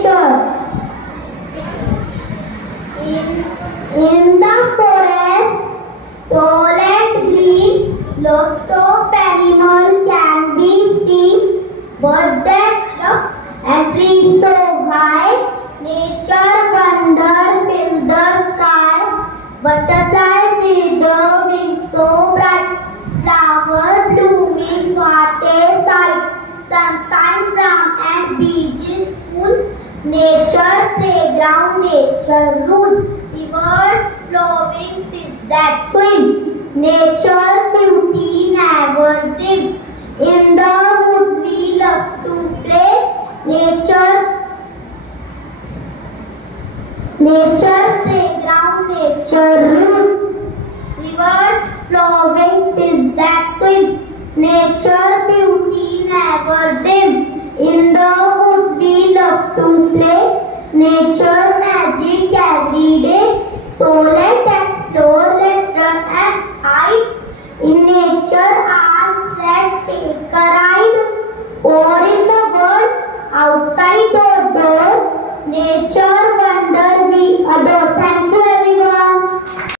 nature. In the forest, tall and green, lots of animals can be seen. Birds that jump and trees so high, nature wonder fill the sky. Butterfly with the wings so bright, flower blooming what a sight. Sunshine from and beaches full, nature playground, nature rule. Rivers flowing, fish that swim, nature beauty never dim. In the woods we love to play, nature playground, nature rule. Rivers flowing, fish that swim, nature beauty never dim. In the woods we love to play, nature magic every day. So let's explore, let's run and hide. In nature arts, let's take a ride. Or in the world, outside or door, nature